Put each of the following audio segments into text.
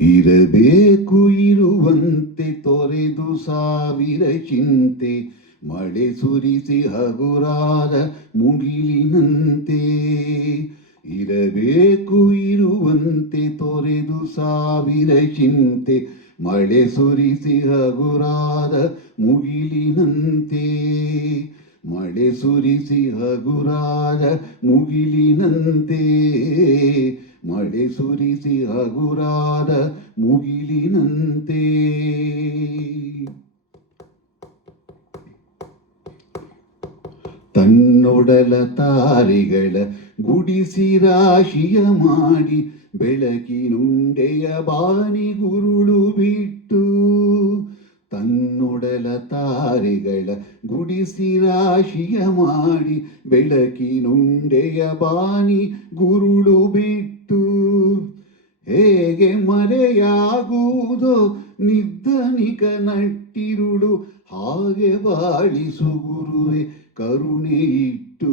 ಇರಬೇಕು ಇರುವಂತೆ ತೊರೆದು ಸಾವಿರ ಚಿಂತೆ, ಮಳೆ ಸುರಿಸಿ ಹಗುರಾದ ಮುಗಿಲಿನಂತೆ. ಇರಬೇಕು ಇರುವಂತೆ ತೊರೆದು ಸಾವಿರ ಚಿಂತೆ, ಮಳೆ ಸುರಿಸಿ ಹಗುರಾದ ಮುಗಿಲಿನಂತೆ. ಮಳೆ ಸುರಿಸಿ ಹಗುರಾದ ಮುಗಿಲಿನಂತೆ, ಮಳೆ ಸುರಿಸಿ ಹಗುರಾದ ಮುಗಿಲಿನಂತೆ. ತನ್ನೊಡಲ ತಾರೆಗಳ ಗುಡಿಸಿ ರಾಶಿಯ ಮಾಡಿ, ಬೆಳಕಿನುಂಡೆಯ ಬಾನಿ ಗುರುಳು ಬಿಟ್ಟು. ತನ್ನೊಡಲ ತಾರೆಗಳ ಗುಡಿಸಿ ರಾಶಿಯ ಮಾಡಿ, ಬೆಳಕಿನುಂಡೆಯ ಬಾನಿ ಗುರುಳು ಬಿಟ್ಟು. ಹೇಗೆ ಮರೆಯಾಗುವುದೋ ನಿರ್ಧನಿಕ ನಟ್ಟಿರುಳು, ಹಾಗೆ ಬಾಳಿಸು ಗುರುವೆ ಕರುಣೆ ಇಟ್ಟು.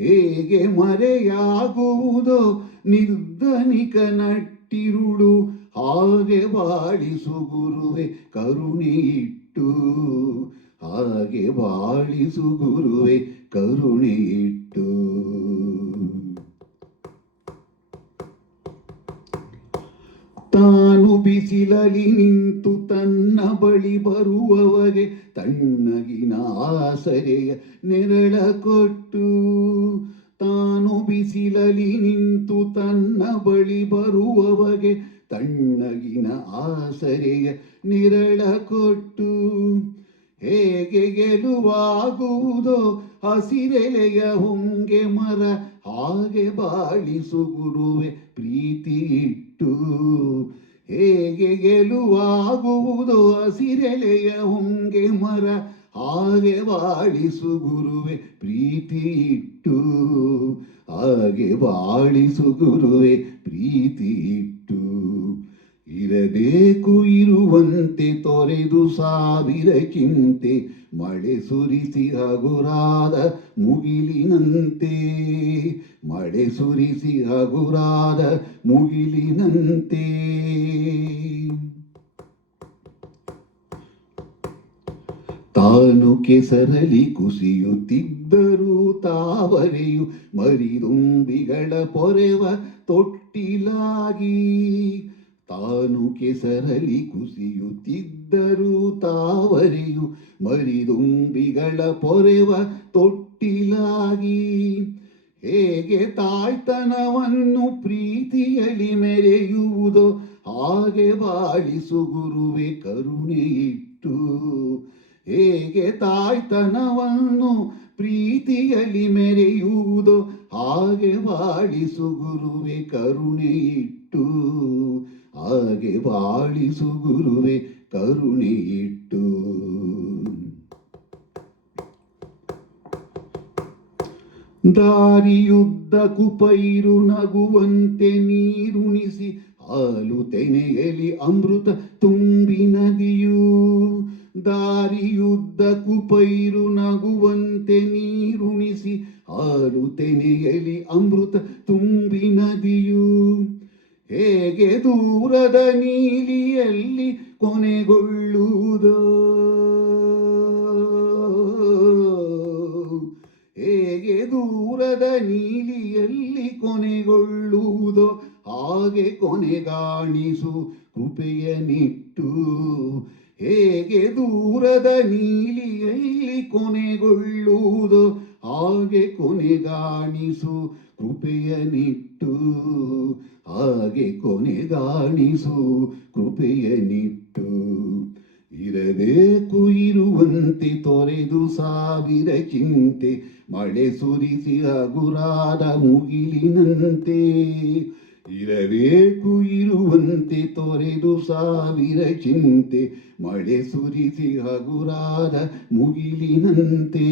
ಹೇಗೆ ಮರೆಯಾಗುವುದೋ ನಿರ್ಧನಿಕ ನಟ್ಟಿರುಳು, ಹಾಗೆ ಬಾಳಿಸು ಗುರುವೆ ಕರುಣೆ ಇಟ್ಟು. ಹಾಗೆ ಬಾಳಿಸು ಗುರುವೆ ಕರುಣೆ ಇಟ್ಟು. ತಾನು ಬಿಸಿಲಲಿ ನಿಂತು ತನ್ನ ಬಳಿ ಬರುವವಗೆ ತಣ್ಣಗಿನ ಆಸರೆಯ ನೆರಳ ಕೊಟ್ಟು. ತಾನು ಬಿಸಿಲಲಿ ನಿಂತು ತನ್ನ ಬಳಿ ಬರುವವಗೆ ತಣ್ಣಗಿನ ಆಸರೆಯ ನೆರಳ ಕೊಟ್ಟು. ಹೇಗೆ ಗೆಲುವಾಗುವುದೋ ಹಸಿರೆಲೆಯ ಹೊಂಗೆ ಮರ, ಹಾಗೆ ಬಾಳಿಸು ಗುರುವೆ ಪ್ರೀತಿ ಇಟ್ಟು. ಹೇಗೆ ಗೆಲುವಾಗುವುದೋ ಹಸಿರೆಲೆಯ ಹೊಂಗೆ ಮರ, ಹಾಗೆ ಬಾಳಿಸು ಗುರುವೆ ಪ್ರೀತಿ ಇಟ್ಟು. ಹಾಗೆ ಬಾಳಿಸು ಗುರುವೆ ಪ್ರೀತಿ ಇಟ್ಟು. ಇರಬೇಕು ಇರುವಂತೆ ತೊರೆದು ಸಾವಿರ ಚಿಂತೆ, ಮಳೆ ಸುರಿಸಿ ಹಗುರಾದ ಮುಗಿಲಿನಂತೆ. ಮಳೆ ಸುರಿಸಿ ಹಗುರಾದ ಮುಗಿಲಿನಂತೆ. ತಾನು ಕೆಸರಲಿ ಕುಸಿಯುತ್ತಿದ್ದರೂ ತಾವರೆಯು ಮರಿದುಂಬಿಗಳ ಪೊರೆವ ತೊಟ್ಟಿಲಾಗಿ. ತಾನು ಕೆಸರಲಿ ಕುಸಿಯುತ್ತಿದ್ದರೂ ತಾವರೆಯು ಮರಿದುಂಬಿಗಳ ಪೊರೆವ ತೊಟ್ಟಿಲಾಗಿ. ಹೇಗೆ ತಾಯ್ತನವನ್ನು ಪ್ರೀತಿಯಲಿ ಮೆರೆಯುವುದೋ, ಹಾಗೆ ಬಾಳಿಸು ಗುರುವೆ ಕರುಣೆ ಇಟ್ಟು. ಹೇಗೆ ತಾಯ್ತನವನ್ನು ಪ್ರೀತಿಯಲಿ ಮೆರೆಯುವುದೋ, ಹಾಗೆ ಬಾಳಿಸು ಗುರುವೆ ಕರುಣೆ ಇಟ್ಟು. ಹಾಗೆ ಬಾಳಿಸು ಗುರುವೆ ಕರುಣೆ ಇಟ್ಟು. ದಾರಿಯುದ್ದಕ್ಕೂ ಪೈರು ನಗುವಂತೆ ನೀರುಣಿಸಿ, ಹಾಲು ತೆನೆಯಲಿ ಅಮೃತ ತುಂಬಿ ನದಿಯು. ದಾರಿಯುದ್ದಕ್ಕೂ ಪೈರು ನಗುವಂತೆ ನೀರುಣಿಸಿ, ಹಾಲು ತೆನೆಯಲಿ ಅಮೃತ ತುಂಬಿ ನದಿಯು. ಹೇಗೆ ದೂರದ ನೀಲಿಯಲ್ಲಿ ಕೊನೆಗೊಳ್ಳುವುದೋ, ಹೇಗೆ ದೂರದ ನೀಲಿಯಲ್ಲಿ ಕೊನೆಗೊಳ್ಳುವುದೋ, ಹಾಗೆ ಕೊನೆಗಾಣಿಸು ಕೃಪೆಯ ನಿಟ್ಟು. ಹೇಗೆ ದೂರದ ನೀಲಿಯಲ್ಲಿ ಕೊನೆಗೊಳ್ಳುವುದೋ, ಹಾಗೆ ಕೊನೆಗಾಣಿಸು ಕೃಪೆಯ ನಿಟ್ಟು. ಹಾಗೆ ಕೊನೆಗಾಣಿಸು ಕೃಪೆಯ ನಿಟ್ಟು. ಇರಬೇಕು ಇರುವಂತೆ ತೊರೆದು ಸಾವಿರ ಚಿಂತೆ, ಮಳೆ ಸುರಿಸಿ ಹಗುರಾದ ಮುಗಿಲಿನಂತೆ. ಇರಬೇಕು ಇರುವಂತೆ ತೊರೆದು ಸಾವಿರ ಚಿಂತೆ, ಮಳೆ ಸುರಿಸಿ ಹಗುರಾದ ಮುಗಿಲಿನಂತೆ.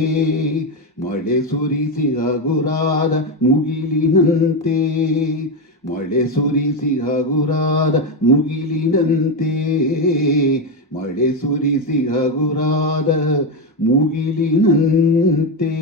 ಮಳೆ ಸುರಿಸಿ ಹಗುರಾದ ಮುಗಿಲಿನಂತೆ. ಮಳೆ ಸುರಿಸಿ ಹಗುರಾದ ಮುಗಿಲಿನಂತೆ. ಮಳೆ ಸುರಿಸಿ ಹಗುರಾದ ಮುಗಿಲಿನಂತೆ.